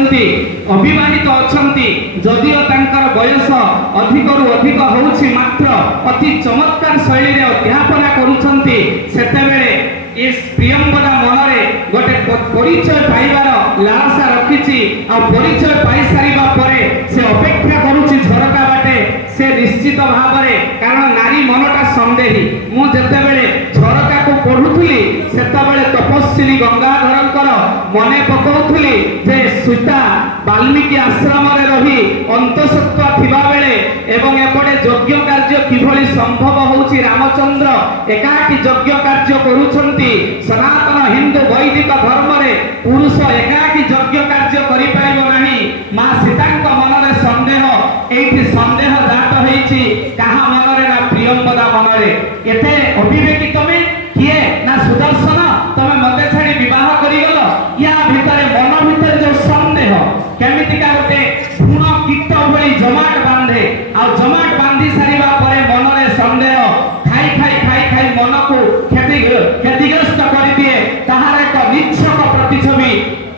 रहिछंती अविवाहित अछंती जदिओ तांकर बयस अधिकरु अधिक होउछि मात्र अति चमत्कार शैली रे अध्यापना करूछंती सेतेबेले इस प्रियंवदा मनरे गोटे परिचय पाइबार लालसा रखिछि आ परिचय पाई सारिबा परे से अपेक्षा करूछि झरका बाटे से निश्चित भावरे कारण नारी मनटा संदेही मु जेतेबेले झरका को पढुथुली सेतेबेले तपस्विनी गंगाधरकर मने पकौथुली जे सीता वाल्मीकि आश्रम रे रही अंतसत्व थिबा बेले एवं एपटे यज्ञ कार्य किभली संभव होउछि रामचंद्र एकाकी यज्ञ कार्य करूछंती सनातन हिंदू वैदिक धर्म रे पुरुष एकाकी यज्ञ कार्य करि पाइबो नाही मां सीतांक मनरे संदेह एठी संदेह जात होईछि काहा मनरे ना प्रियंवदा मनरे एते अविवेकी तमे किए ना सुदर्शन तमे मते छाडी विवाह करि गलो या भितरे मन भितरे जो संदेह केमितिका गोटे भूण कीट भली जमाट बांधे आ जमाट बांधी सारिबा परे मनरे संदेह खाई खाई खाई खाई मन को क्षतिग्रस्त कर दिए ताहार एक निच्छक प्रतिछवि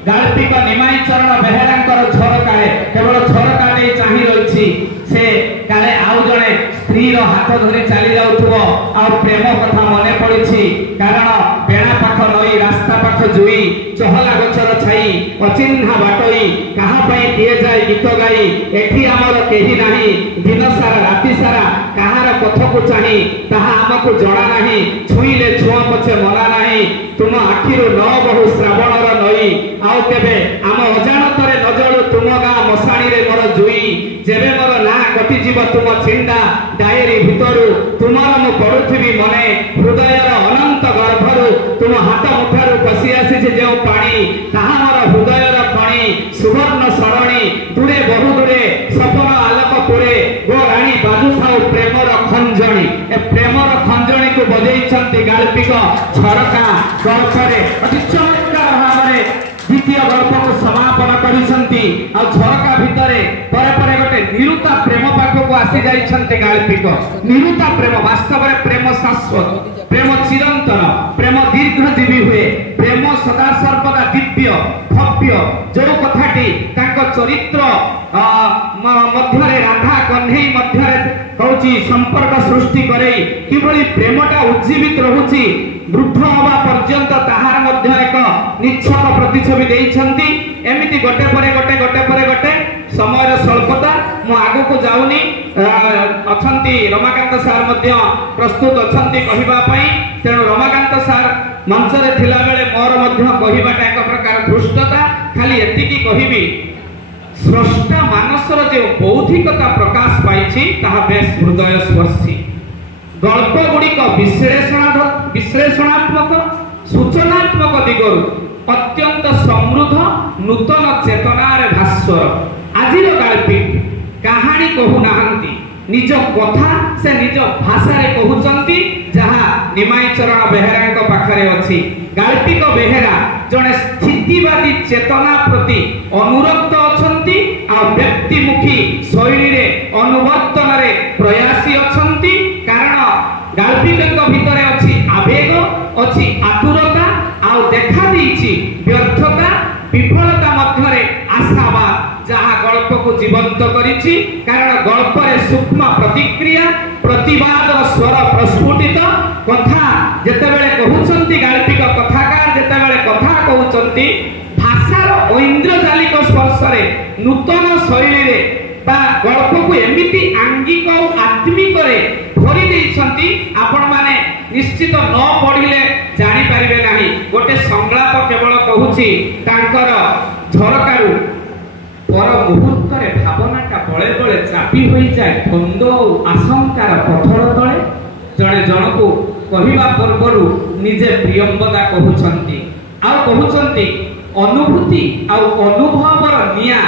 गाल्पिक निमाई चरण बेहेरांकर झरकारे केवल झरका दे चाहि रहिछि से काले आउ जणे स्त्री रो हाथ धरि चली जाउथबो आ प्रेम कथा मने पड़िछि कारण बेणा पाख नई रास्ता पाख जुई चहला गछर छाई अचिन्हा बाटई कहा पई दिए जाय गीत गाई एठी हमर केही नाही दिन सारा राति सारा कहार पथ को चाहि ताहा हमकु जणा नाही छुईले छुआ पछे मरा नाही तुम आखिरु न बहु श्रावणर नई आउ केबे आम अजाणतरे नजळु तुम गा मसाणी रे मोर जुई जेबे मोर ना कटि जीव तुम छिंडा डायरी भितरु तुमर मु पडुथिबी मने हृदयर अनंत गर्भरु तुम हाथ मुठारु पसी आसी जे जेउ पानी ताहा मोर हृदयर पानी सुवर्ण सरणी दूरे बहु दूरे सपन आलोक पुरे गो रानी बाजू थाउ प्रेमर खंजणी ए प्रेमर खंजणी को बजैछंती गाल्पिक झरका गल्परे अति चमत्कार भावरे द्वितीय गल्प को समापन करिसंती आ झरका भितरे परे परे गोटे निरुता प्रेम पाख को आसी जाइछंती गाल्पिक निरुता प्रेम वास्तव रे प्रेम शाश्वत प्रेम चिरंतन प्रेम दीर्घजीवी हुए प्रेम सदा सर्वदा दिव्य भव्य जो कथाटी ताको चरित्र मध्यरे राधा कन्हई मध्यरे होची संपर्क सृष्टि करे किभली प्रेमटा उज्जीवित रहुची वृद्ध हवा पर्यंत ताहार मध्य एक निच्छक प्रतिछवि देइछंती एमिति गोटे परे गोटे समय स्वल्पता मु आगु को जाउनी अछंती रमाकांत सार मध्य प्रस्तुत अछंती कहिबा पई तेणु रमाकांत सार मंच रे थिला बेले मोर मध्य कहिबाटा एक प्रकार धृष्टता खाली एतिकी कहिबी स्रष्टा मानसर जे बौद्धिकता प्रकाश पाइछि ताहा बेस हृदय स्पर्शी गल्प गुड़िक विश्लेषणात्मक सूचनात्मक दिगरु अत्यंत समृद्ध नूतन चेतनार भास्वर आजिर गाल्पिक कहानी कहू नाहंती निज कथा से निज भाषा रे कहउचंती जहा निमाई चरण बेहेरा पाखरे अछि गाल्पिक बेहेरा जने स्थितिवादी चेतना प्रति अनुरक्त अछंती आ व्यक्तिमुखी शैली रे अनुवर्तन रे प्रयासी अछंती कारण गाल्पिक भितरे अछि आवेग अछि आतुरता आ देखा देछि व्यर्थता विफलता मध्यरे आशावाद जहा गल्प को जीवंत करिछि कारण गल्प रे सूक्ष्म प्रतिक्रिया प्रतिवाद स्वर प्रस्फुटित कथा जेतेबेले कहउचंती गाल्पिक कथाकार जेतेबेले कथा कहउचंती भाषार ऐन्द्रजालिक स्पर्श रे नूतन शैली रे बा गल्प को एमिति आंगिक और आत्मिक रे भरि देइछंती आपण माने निश्चित न पढिले जानि परिबे नाही गोटे संलाप केवल कहूछि तांकर झरकारू पर मुहूर्त रे भावनाटा बळे बळे चापी होई जाय द्वंद्व और आशंकार पथर तळे जणे जनकू कहिबा पूर्वरु निजे प्रियंवदा कहउछंती आ कहउछंती अनुभूति आ अनुभवर निया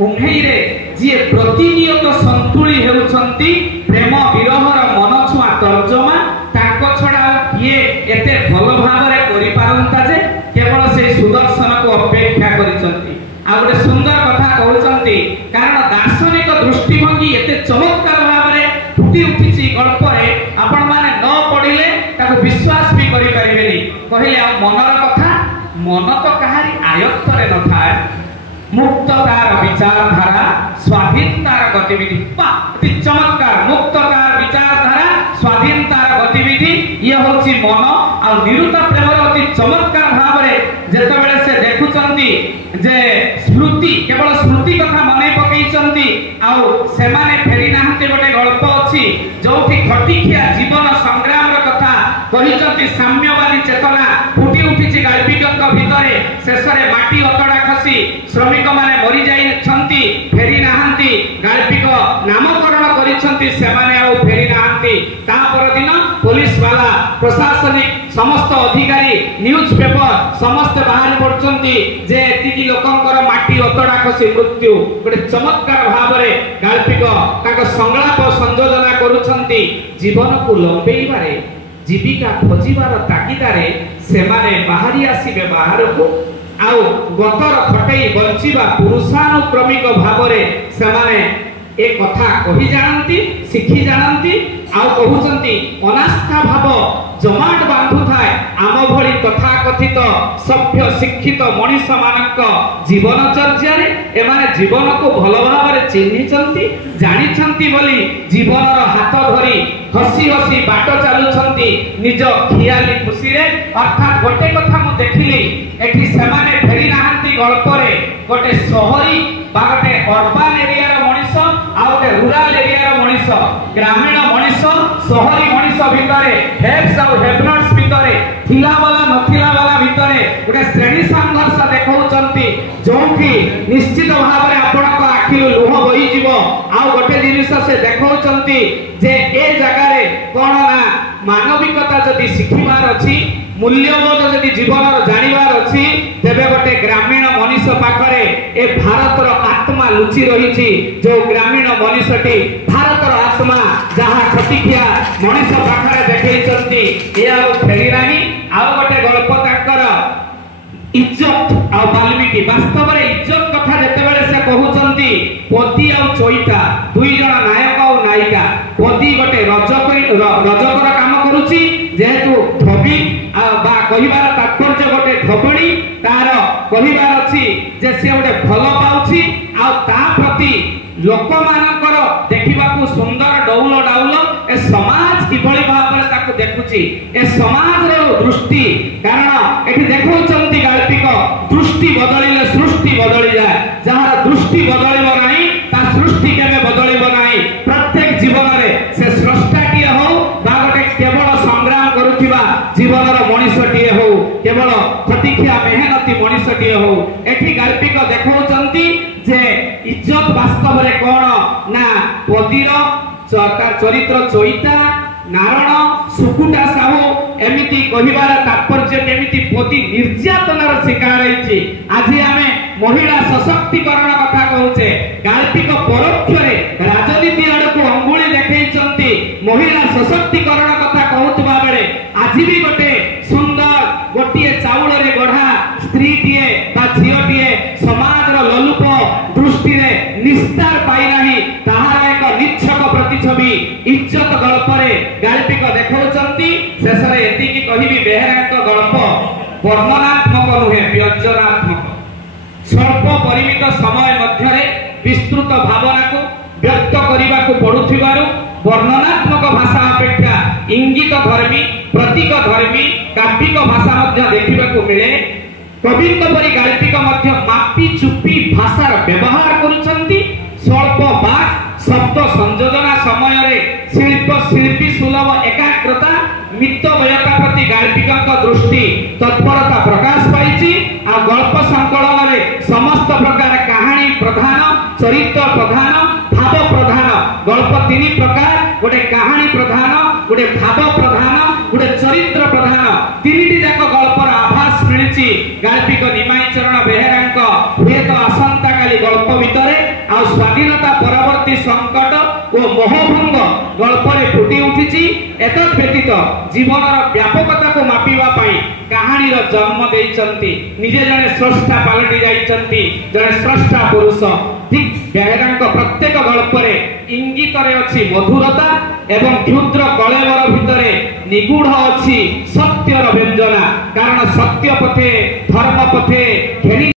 उम्हेई रे जे प्रतिनियत संतुली हेउछंती प्रेम विरहर मन छुआ तर्जमा ताको छडा किए एते भल भाबरे करि पारंता जे केवल से सुदर्शन को अपेक्षा करिसंती आ गोटे सुंदर कथा कहउचंती कारण दार्शनिक दृष्टिभंगी एते चमत्कार भाबरे फुटी उठिछि गल्प रे आपण माने न पढिले ताको विश्वास भी करि परिबेनी कहिले आ मनर कथा मन तो कहारी आयत्त रे न थाए मुक्त तार विचारधारा स्वाधीन तार गतिविधि अति चमत्कार मुक्त तार विचारधारा स्वाधीन तार गतिविधि ये होची मन आ निरुता प्रेम अति चमत्कार भाव जेतेबेले से देखुचंती जे स्मृति केवल स्मृति कथा मने पकईचंती आउ सेमाने फेरी नाहंती गोटे गल्प अछि जोठी खटिखिया जीवन संग्राम र कथा कहिचंती साम्यवादी चेतना फुटी उठिछि गाल्पिकक भितरे शेषरे माटी अतडा खसी श्रमिक माने मरि जाइछंती फेरी नाहंती गाल्पिक नामकरण करिछंती सेमाने आउ फेरी नाहंती ता पर दिन पुलिस वाला प्रशासनिक समस्त अधिकारी न्यूज पेपर समस्त बाहर पड़छंती जे एतिकी लोकंकर माटी अतडा खसी मृत्यु गोटे चमत्कार भावरे गाल्पिक ताक संगलाप संयोजना करूछंती जीवन को लंबेइबारे जीविका खोजिबार ताकिदारे सेमाने बाहरी आसीबे बाहर को आउ गतर खटई बंचिबा पुरुषानुक्रमिक भावरे सेमाने ए कथा कहि जानती शिखी जानती आउ कहउचंती अनास्था भाव जमाट बांधु थाए आम भली तथा कथित सभ्य शिक्षित मनीष मानक जीवन चर्या रे एमाने जीवन को भल भाव चिन्हिचंती जानिछंती बोली जीवन हाथ धरी हसी हसी बाट चालुछंती निज खियाली खुशी रे अर्थात गोटे कथा मु देखिली एठी सेमाने फेरी नाहंती गल्प रे गोटे शहरी बा गोटे अर्बन एरिया रो मनीष आ गोटे रूरल एरिया रो मनीष ग्रामीण मनीष शहरी मनीष भितरे हेप्स आ हेपनट्स भितरे थिला वाला नथिला वाला भितरे गोटे श्रेणी संघर्ष देखौचंती जोंठी निश्चित भाव रे आपनक आखि लुह बही जीवो आ गोटे जिनिस से देखौचंती जे ए जगह रे कोन ना मानविकता जदि शिखिबार अछि मूल्यबोध जदि जीवन जानिबार अछि तेबे गोटे ग्रामीण मनीष पाखरे ए भारतर आत्मा लुचि रहिछि जो ग्रामीण मनीषटी भारतर आत्मा जहा खटिखिया मनीष पाखरे देखैचंती ए आ फेरी नाही आ गोटे गल्प ताकर इज्जत आ वाल्मीकि वास्तव रे इज्जत कथा जेतेबेले से कहउचंती पति आ चोइता दुई जण नायक आ नायिका पति गोटे रजकर काम करूची जेहेतु धोबी बा कहिबार तात्पर्य गोटे धोबणी तार कहिबार अछि जे से गोटे भल पाउची आ ता प्रति लोक मानकर देखिबाकू सुंदर डौल डाउल ए समाज किभଳି भाबरे ताकू देखुची ए समाज रो दृष्टि कारण एठी देखौचंती गाल्पिक दृष्टि बदलिले सृष्टि बदली जाय जहार दृष्टि बदलिबो नाही ता सृष्टि केबे बदलिबो नाही प्रत्येक जीवन रे से स्रष्टाटिए हो बा गोटे केवल संग्राम करूथिबा जीवनर मनीषटिए हो केवल खटिखिया मेहनती मनीषटिए हो एठी गाल्पिक देखौचंती जे इज्जत वास्तव रे कोन ना पदीर चरित्र चोइता नारायण सुकुटा साहू एमिति कहिबार तात्पर्य केमिति पति निर्यातनार शिकार होइछि आज आमे महिला सशक्तिकरण कथा कहूचे गाल्पिक परोक्ष रे राजनीति आडको अंगुली देखैचंती महिला सशक्तिकरण कथा कहउतबा बेले आज भी गोटे सुंदर गोटिए चाउल रे गढ़ा स्त्री टिए बा झियोटिए समाज रो ललुप दृष्टि रे निस्तार पाई नाही ताहार एक निच्छक प्रतिछवि इज्जत गल्प रे गाल्पिक देखौचंती शेषरे एति की कहिबी बेहरांक गल्प वर्णनात्मक नुहे व्यंजनात्मक स्वल्प परिमित समय मध्य विस्तृत भावना को व्यक्त करने को पड़ुथिबारु वर्णनात्मक भाषा अपेक्षा इंगित धर्मी प्रतीक धर्मी काव्यिक भाषा मध्य देखिबा को मिले कविंद परि गाल्पिक मध्य मापी चुपी भाषार व्यवहार करुछंती स्वल्प वाक् शब्द संयोजना समय रे शिल्प शिल्पी सुलभ एकाग्रता मितव्ययता प्रति गाल्पिकक दृष्टि तत्परता प्रकाश पाइछि आ गल्प संकलन रे समस्त प्रकार कहानी प्रधान चरित्र प्रधान भाव प्रधान गल्प तीन प्रकार गोटे कहानी प्रधान गोटे भाव प्रधान गोटे चरित्र प्रधान तीनटी जाक गल्पर आभास मिलिछि गाल्पिक निमाई चरण बेहेरांक हुएत आसंता काली गल्प भितरे आ स्वाधीनता परवर्ती संकट ओ मोहभंग गल्परे फुटी उठिछि एतद व्यतीत जीवनर व्यापकता को मापिबा पई कहानी रो जन्म देइचंती निजे जने स्रष्टा पालटी जाइचंती जने स्रष्टा पुरुष ठीक बेहेरांक प्रत्येक गल्परे इंगित रे अछि मधुरता एवं क्षुद्र कलेवर भितरे निगूढ़ अछि सत्यर व्यंजना कारण सत्य पथे धर्म पथे